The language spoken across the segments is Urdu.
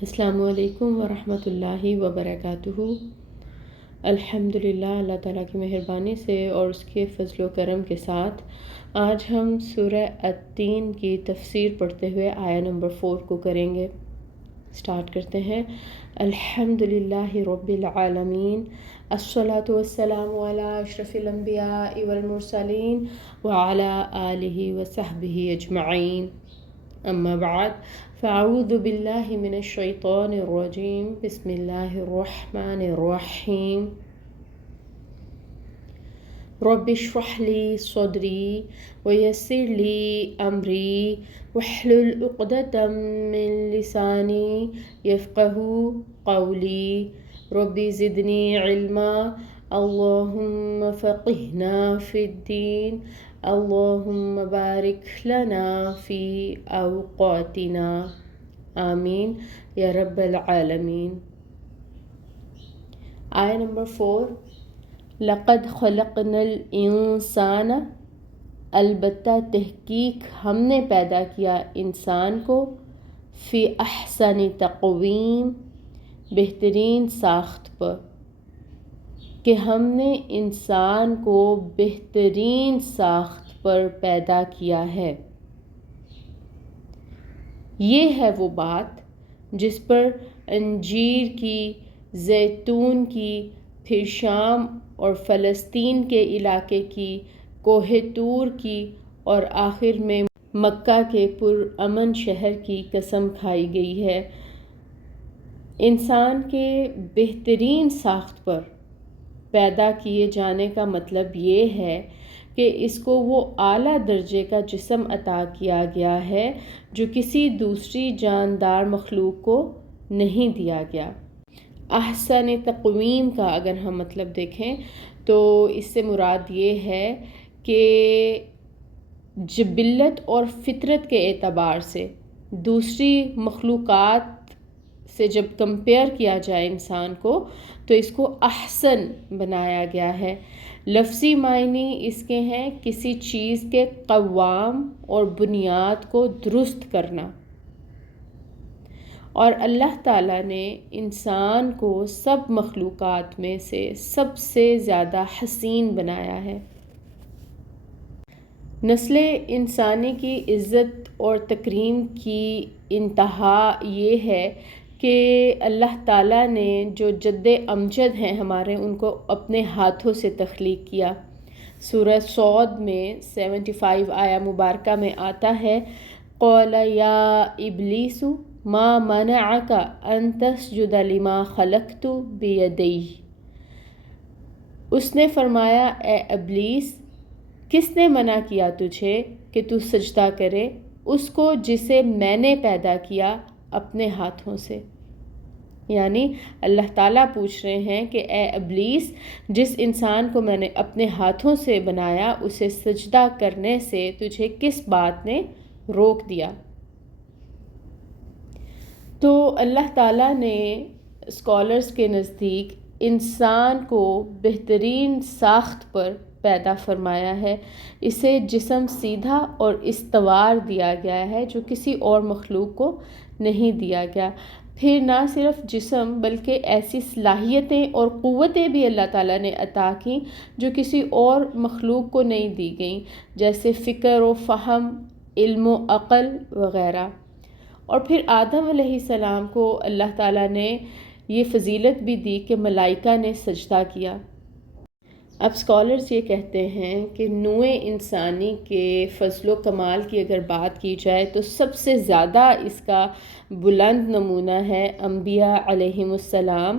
السلام علیکم ورحمۃ اللہ وبرکاتہ۔ الحمدللہ، اللہ تعالیٰ کی مہربانی سے اور اس کے فضل و کرم کے ساتھ آج ہم سورہ التین کی تفسیر پڑھتے ہوئے آیہ نمبر 4 کو کریں گے۔ سٹارٹ کرتے ہیں۔ الحمدللہ رب العالمین، الصلاۃ والسلام علی اشرف الانبیاء والمرسلین وعلی آلہ وصحبہ اجمعین، اما بعد فاعوذ باللہ من الشیطان الرجیم، بسم اللہ الرحمن الرحیم۔ رب اشرح لی صدری ویسر لی امری واحلل عقدۃ من لسانی یفقہوا قولی، رب زدنی علما، اللہم فقہنا فی الدین، اللہم بارک لنا فی اوقاتنا، آمین یا رب العالمین۔ آیہ نمبر 4۔ لقد خلقنا الانسان، البتہ تحقیق ہم نے پیدا کیا انسان کو، فی احسن تقویم، بہترین ساخت پر، کہ ہم نے انسان کو بہترین ساخت پر پیدا کیا ہے۔ یہ ہے وہ بات جس پر انجیر کی، زیتون کی، پھر شام اور فلسطین کے علاقے کی، کوہ طور کی، اور آخر میں مکہ کے پرامن شہر کی قسم کھائی گئی ہے۔ انسان کے بہترین ساخت پر پیدا کیے جانے کا مطلب یہ ہے کہ اس کو وہ اعلیٰ درجے کا جسم عطا کیا گیا ہے جو کسی دوسری جاندار مخلوق کو نہیں دیا گیا۔ احسن تقویم کا اگر ہم مطلب دیکھیں تو اس سے مراد یہ ہے کہ جبلت اور فطرت کے اعتبار سے دوسری مخلوقات سے جب کمپیئر کیا جائے انسان کو تو اس کو احسن بنایا گیا ہے۔ لفظی معنی اس کے ہیں کسی چیز کے قوام اور بنیاد کو درست کرنا، اور اللہ تعالیٰ نے انسان کو سب مخلوقات میں سے سب سے زیادہ حسین بنایا ہے۔ نسل انسانی کی عزت اور تکریم کی انتہا یہ ہے کہ اللہ تعالیٰ نے جو جد امجد ہیں ہمارے، ان کو اپنے ہاتھوں سے تخلیق کیا۔ سورہ صاد میں 75 آیہ مبارکہ میں آتا ہے، قال یا ابلیس ما منعک ان تسجد لما خلقت بیدی۔ اس نے فرمایا، اے ابلیس، کس نے منع کیا تجھے کہ تو سجدہ کرے اس کو جسے میں نے پیدا کیا اپنے ہاتھوں سے؟ یعنی اللہ تعالیٰ پوچھ رہے ہیں کہ اے ابلیس، جس انسان کو میں نے اپنے ہاتھوں سے بنایا اسے سجدہ کرنے سے تجھے کس بات نے روک دیا؟ تو اللہ تعالیٰ نے اسکالرز کے نزدیک انسان کو بہترین ساخت پر پیدا فرمایا ہے۔ اسے جسم سیدھا اور استوار دیا گیا ہے جو کسی اور مخلوق کو نہیں دیا گیا۔ پھر نہ صرف جسم بلکہ ایسی صلاحیتیں اور قوتیں بھی اللہ تعالیٰ نے عطا کیں جو کسی اور مخلوق کو نہیں دی گئیں، جیسے فکر و فہم، علم و عقل وغیرہ۔ اور پھر آدم علیہ السلام کو اللہ تعالیٰ نے یہ فضیلت بھی دی کہ ملائکہ نے سجدہ کیا۔ اب اسکالرز یہ کہتے ہیں کہ نوع انسانی کے فضل و کمال کی اگر بات کی جائے تو سب سے زیادہ اس کا بلند نمونہ ہے انبیاء علیہم السلام،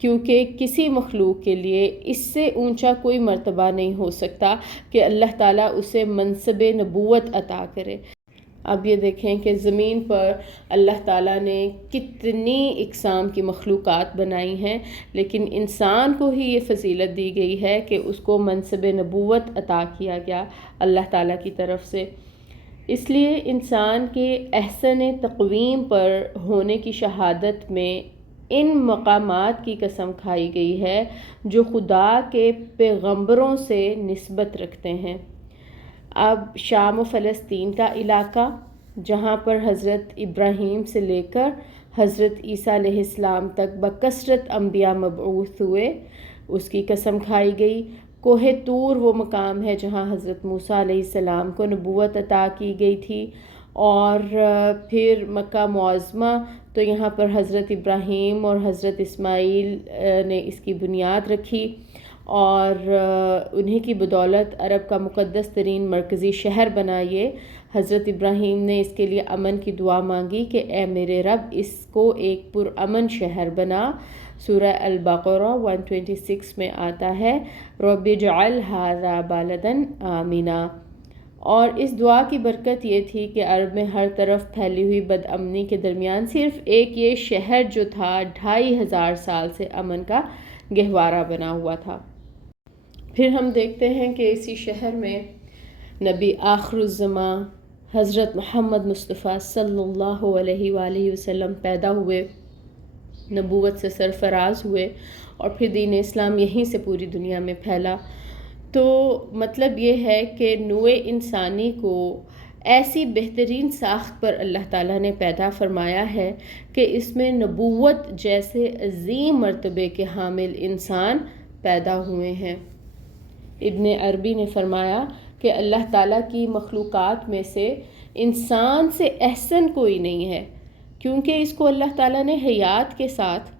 کیونکہ کسی مخلوق کے لیے اس سے اونچا کوئی مرتبہ نہیں ہو سکتا کہ اللہ تعالیٰ اسے منصب نبوت عطا کرے۔ اب یہ دیکھیں کہ زمین پر اللہ تعالیٰ نے کتنی اقسام کی مخلوقات بنائی ہیں، لیکن انسان کو ہی یہ فضیلت دی گئی ہے کہ اس کو منصب نبوت عطا کیا گیا اللہ تعالیٰ کی طرف سے۔ اس لیے انسان کے احسن تقویم پر ہونے کی شہادت میں ان مقامات کی قسم کھائی گئی ہے جو خدا کے پیغمبروں سے نسبت رکھتے ہیں۔ اب شام و فلسطین کا علاقہ، جہاں پر حضرت ابراہیم سے لے کر حضرت عیسیٰ علیہ السلام تک بکثرت انبیاء مبعوث ہوئے، اس کی قسم کھائی گئی۔ کوہ طور وہ مقام ہے جہاں حضرت موسیٰ علیہ السلام کو نبوت عطا کی گئی تھی، اور پھر مکہ معظمہ، تو یہاں پر حضرت ابراہیم اور حضرت اسماعیل نے اس کی بنیاد رکھی، اور انہی کی بدولت عرب کا مقدس ترین مرکزی شہر بنا یہ۔ حضرت ابراہیم نے اس کے لیے امن کی دعا مانگی کہ اے میرے رب اس کو ایک پرامن شہر بنا۔ سورہ البقرہ 126 میں آتا ہے رب اجعل ھذا بلدا آمنا، اور اس دعا کی برکت یہ تھی کہ عرب میں ہر طرف پھیلی ہوئی بد امنی کے درمیان صرف ایک یہ شہر جو تھا 2500 سال سے امن کا گہوارہ بنا ہوا تھا۔ پھر ہم دیکھتے ہیں کہ اسی شہر میں نبی آخر الزماں حضرت محمد مصطفیٰ صلی اللہ علیہ وآلہ وسلم پیدا ہوئے، نبوت سے سرفراز ہوئے، اور پھر دین اسلام یہیں سے پوری دنیا میں پھیلا۔ تو مطلب یہ ہے کہ نوع انسانی کو ایسی بہترین ساخت پر اللہ تعالیٰ نے پیدا فرمایا ہے کہ اس میں نبوت جیسے عظیم مرتبے کے حامل انسان پیدا ہوئے ہیں۔ ابن عربی نے فرمایا کہ اللہ تعالیٰ کی مخلوقات میں سے انسان سے احسن کوئی نہیں ہے، کیونکہ اس کو اللہ تعالیٰ نے حیات کے ساتھ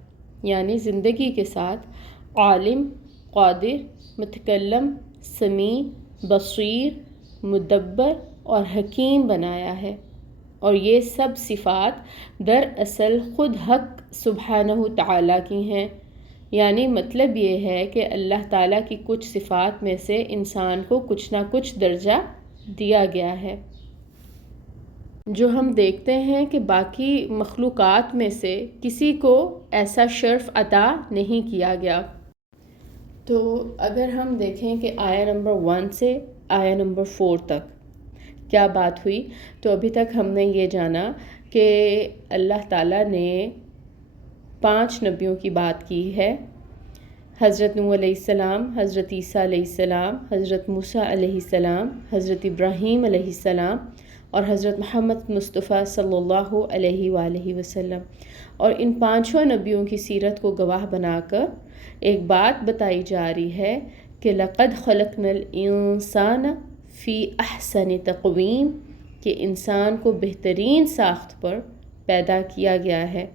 یعنی زندگی کے ساتھ عالم، قادر، متکلم، سمیع، بصیر، مدبر اور حکیم بنایا ہے، اور یہ سب صفات دراصل خود حق سبحانہ تعالیٰ کی ہیں۔ یعنی مطلب یہ ہے کہ اللہ تعالیٰ کی کچھ صفات میں سے انسان کو کچھ نہ کچھ درجہ دیا گیا ہے، جو ہم دیکھتے ہیں کہ باقی مخلوقات میں سے کسی کو ایسا شرف عطا نہیں کیا گیا۔ تو اگر ہم دیکھیں کہ آیہ نمبر 1 سے آیہ نمبر 4 تک کیا بات ہوئی، تو ابھی تک ہم نے یہ جانا کہ اللہ تعالیٰ نے 5 نبیوں کی بات کی ہے، حضرت نوح علیہ السلام، حضرت عیسیٰ علیہ السلام، حضرت موسیٰ علیہ السلام، حضرت ابراہیم علیہ السلام، اور حضرت محمد مصطفیٰ صلی اللہ علیہ وآلہ وسلم۔ اور ان 5 نبیوں کی سیرت کو گواہ بنا کر ایک بات بتائی جا رہی ہے کہ لَقَدْ خَلَقْنَا الْإِنسَانَ فِي أَحْسَنِ تَقْوِيمٍ، کہ انسان کو بہترین ساخت پر پیدا کیا گیا ہے۔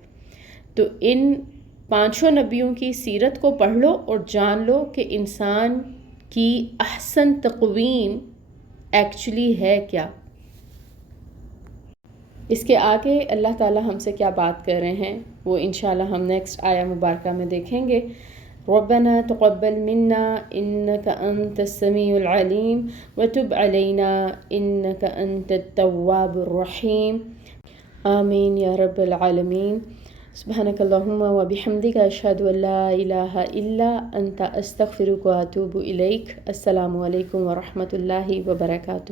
تو ان 5 نبیوں کی سیرت کو پڑھ لو اور جان لو کہ انسان کی احسن تقویم ایکچولی ہے کیا۔ اس کے آگے اللہ تعالیٰ ہم سے کیا بات کر رہے ہیں وہ انشاءاللہ ہم نیکسٹ آیہ مبارکہ میں دیکھیں گے۔ ربنا تقبل منا انك انت السميع العليم وتب علينا انك انت التواب الرحيم آمین یا رب العالمین۔ سبحانك اللهم وبحمدك اشهد ان لا اله الا انت استغفرك واتوب اليك۔ السلام علیکم ورحمۃ اللہ وبرکاتہ۔